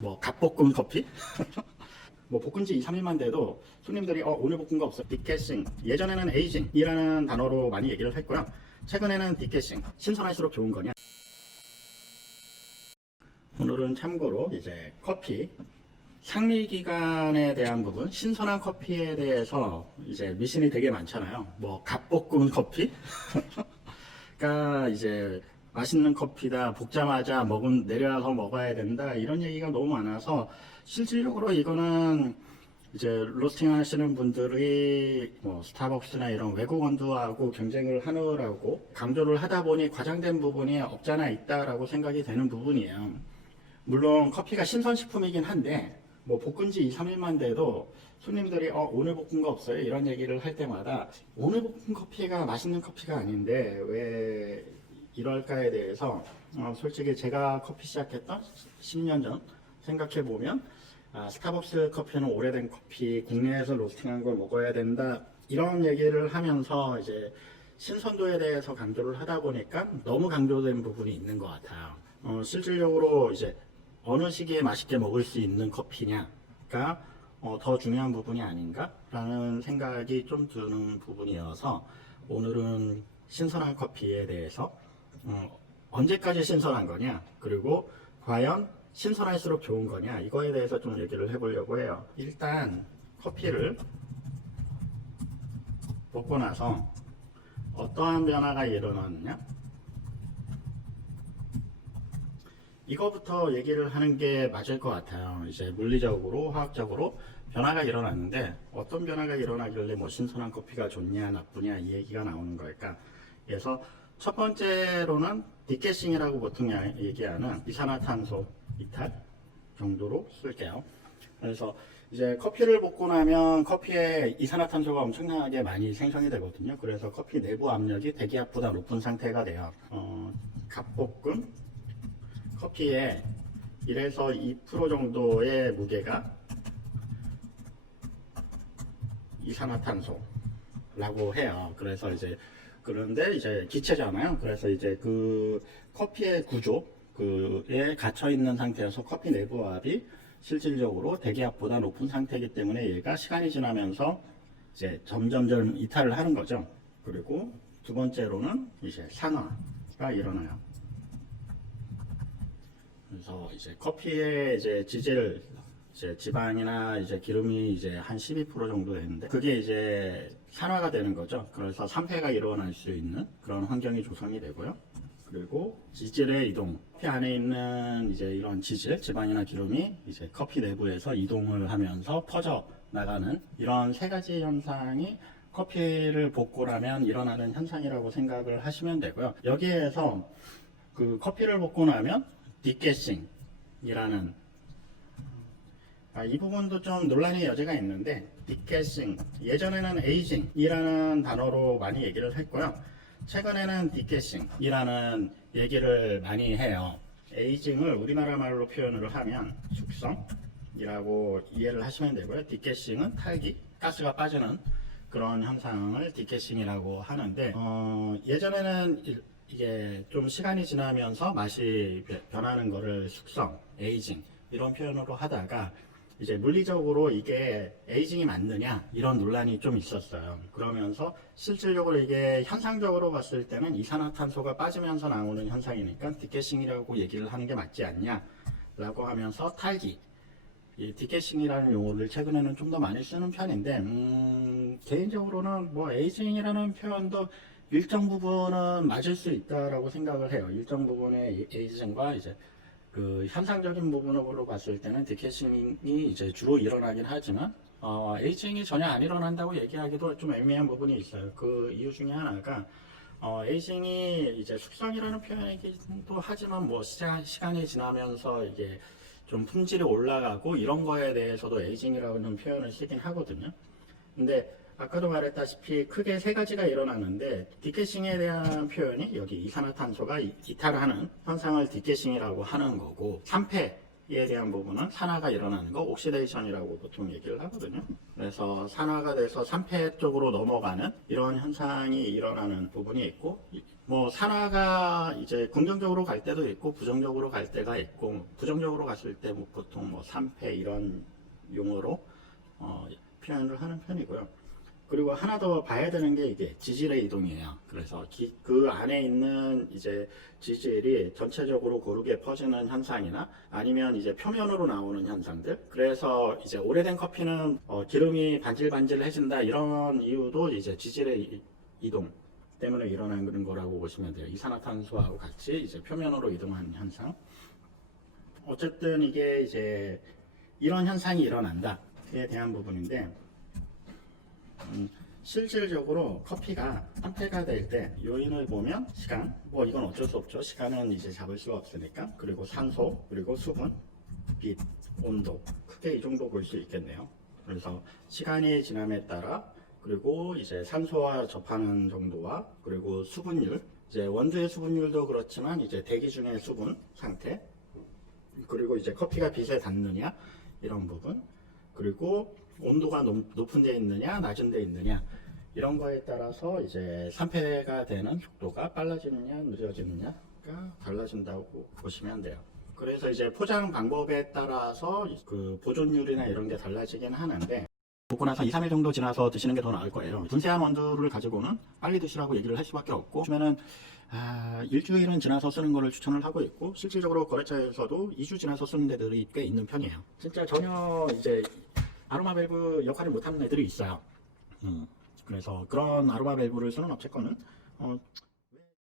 뭐 갓볶음 커피? 뭐 볶은 지 2, 3일만 돼도 손님들이 오늘 볶은 거 없어. 디캐싱. 예전에는 에이징이라는 단어로 많이 얘기를 했고요. 최근에는 디캐싱. 신선할수록 좋은 거냐? 오늘은 참고로 이제 커피 상리 기간에 대한 부분, 신선한 커피에 대해서 이제 미신이 되게 많잖아요. 뭐 갓볶은 커피? 그러니까 이제 맛있는 커피다, 볶자마자 내려와서 먹어야 된다, 이런 얘기가 너무 많아서 실질적으로 이거는 이제 로스팅 하시는 분들이 뭐 스타벅스나 이런 외국 원두하고 경쟁을 하느라고 강조를 하다 보니 과장된 부분이 없잖아 있다라고 생각이 되는 부분이에요. 물론 커피가 신선식품이긴 한데 뭐 볶은 지 2, 3일만 돼도 손님들이 오늘 볶은 거 없어요? 이런 얘기를 할 때마다 오늘 볶은 커피가 맛있는 커피가 아닌데 왜 이럴까에 대해서 솔직히 제가 커피 시작했던 10년 전 생각해 보면 스타벅스 커피는 오래된 커피, 국내에서 로스팅한 걸 먹어야 된다, 이런 얘기를 하면서 이제 신선도에 대해서 강조를 하다 보니까 너무 강조된 부분이 있는 것 같아요. 실질적으로 이제 어느 시기에 맛있게 먹을 수 있는 커피냐가 더 중요한 부분이 아닌가라는 생각이 좀 드는 부분이어서 오늘은 신선한 커피에 대해서 언제까지 신선한 거냐, 그리고 과연 신선할수록 좋은 거냐, 이거에 대해서 좀 얘기를 해보려고 해요. 일단 커피를 볶고 나서 어떠한 변화가 일어났냐, 이거부터 얘기를 하는 게 맞을 것 같아요. 이제 물리적으로, 화학적으로 변화가 일어났는데 어떤 변화가 일어나길래 뭐 신선한 커피가 좋냐 나쁘냐 이 얘기가 나오는 걸까. 그래서 첫 번째로는 디캐싱이라고 보통 얘기하는 이산화탄소 이탈 정도로 쓸게요. 그래서 이제 커피를 볶고 나면 커피에 이산화탄소가 엄청나게 많이 생성이 되거든요. 그래서 커피 내부 압력이 대기압보다 높은 상태가 돼요. 갓볶은 커피에 1에서 2% 정도의 무게가 이산화탄소라고 해요. 그래서 이제 그런데 이제 기체잖아요. 그래서 이제 그 커피의 구조에 갇혀 있는 상태에서 커피 내부압이 실질적으로 대기압보다 높은 상태이기 때문에 얘가 시간이 지나면서 이제 점점점 이탈을 하는 거죠. 그리고 두 번째로는 이제 산화가 일어나요. 그래서 이제 커피의 이제 지질, 이제 지방이나 이제 기름이 이제 한 12% 정도 되는데 그게 이제 산화가 되는 거죠. 그래서 산패가 일어날 수 있는 그런 환경이 조성이 되고요. 그리고 지질의 이동, 커피 안에 있는 이제 이런 지질, 지방이나 기름이 이제 커피 내부에서 이동을 하면서 퍼져 나가는 이런 세 가지 현상이 커피를 볶고 나면 일어나는 현상이라고 생각을 하시면 되고요. 여기에서 그 커피를 볶고 나면 디캐싱이라는 이 부분도 좀 논란의 여지가 있는데, 디캐싱, 예전에는 에이징이라는 단어로 많이 얘기를 했고요. 최근에는 디캐싱이라는 얘기를 많이 해요. 에이징을 우리나라 말로 표현을 하면 숙성이라고 이해를 하시면 되고요. 디캐싱은 탈기, 가스가 빠지는 그런 현상을 디캐싱이라고 하는데 예전에는 이게 좀 시간이 지나면서 맛이 변하는 거를 숙성, 에이징 이런 표현으로 하다가 이제 물리적으로 이게 에이징이 맞느냐 이런 논란이 좀 있었어요. 그러면서 실질적으로 이게 현상적으로 봤을 때는 이산화탄소가 빠지면서 나오는 현상이니까 디캐싱이라고 얘기를 하는 게 맞지 않냐 라고 하면서 탈기, 이 디캐싱이라는 용어를 최근에는 좀 더 많이 쓰는 편인데 개인적으로는 뭐 에이징이라는 표현도 일정 부분은 맞을 수 있다라고 생각을 해요. 일정 부분의 에이징과 이제 그 현상적인 부분으로 봤을 때는 디캐싱이 이제 주로 일어나긴 하지만 에이징이 전혀 안 일어난다고 얘기하기도 좀 애매한 부분이 있어요. 그 이유 중에 하나가 에이징이 이제 숙성이라는 표현이기도 하지만 뭐 시간이 지나면서 이게 좀 품질이 올라가고 이런 거에 대해서도 에이징이라는 표현을 쓰긴 하거든요. 근데 아까도 말했다시피 크게 세 가지가 일어나는데 디캐싱에 대한 표현이 여기 이산화탄소가 이탈하는 현상을 디캐싱이라고 하는 거고, 산패에 대한 부분은 산화가 일어나는 거, 옥시데이션이라고 보통 얘기를 하거든요. 그래서 산화가 돼서 산패 쪽으로 넘어가는 이런 현상이 일어나는 부분이 있고, 뭐 산화가 이제 긍정적으로 갈 때도 있고 부정적으로 갈 때가 있고, 부정적으로 갔을 때 뭐 보통 뭐 산패 이런 용어로 표현을 하는 편이고요. 그리고 하나 더 봐야 되는 게 이게 지질의 이동이에요. 그래서 그 안에 있는 이제 지질이 전체적으로 고르게 퍼지는 현상이나 아니면 이제 표면으로 나오는 현상들. 그래서 이제 오래된 커피는 기름이 반질반질해진다 이런 이유도 이제 지질의 이동 때문에 일어나는 거라고 보시면 돼요. 이산화탄소하고 같이 이제 표면으로 이동하는 현상. 어쨌든 이게 이제 이런 현상이 일어난다에 대한 부분인데, 실질적으로 커피가 상태가 될 때 요인을 보면 시간, 뭐 이건 어쩔 수 없죠. 시간은 이제 잡을 수가 없으니까. 그리고 산소, 그리고 수분, 빛, 온도, 크게 이 정도 볼 수 있겠네요. 그래서 시간이 지남에 따라, 그리고 이제 산소와 접하는 정도와, 그리고 수분율, 이제 원두의 수분율도 그렇지만 이제 대기 중의 수분 상태, 그리고 이제 커피가 빛에 닿느냐 이런 부분, 그리고 온도가 높은 데 있느냐 낮은 데 있느냐 이런 거에 따라서 이제 산패가 되는 속도가 빨라지느냐 느려지느냐가 달라진다고 보시면 돼요. 그래서 이제 포장 방법에 따라서 그 보존율이나 이런 게 달라지긴 하는데, 먹고 나서 2, 3일 정도 지나서 드시는 게 더 나을 거예요. 분쇄한 원두를 가지고는 빨리 드시라고 얘기를 할 수밖에 없고, 그러면은 일주일은 지나서 쓰는 거를 추천을 하고 있고, 실질적으로 거래처에서도 2주 지나서 쓰는 데들이 꽤 있는 편이에요. 진짜 전혀 이제 아로마 밸브 역할을 못하는 애들이 있어요. 그래서 그런 아로마 밸브를 쓰는 업체 거는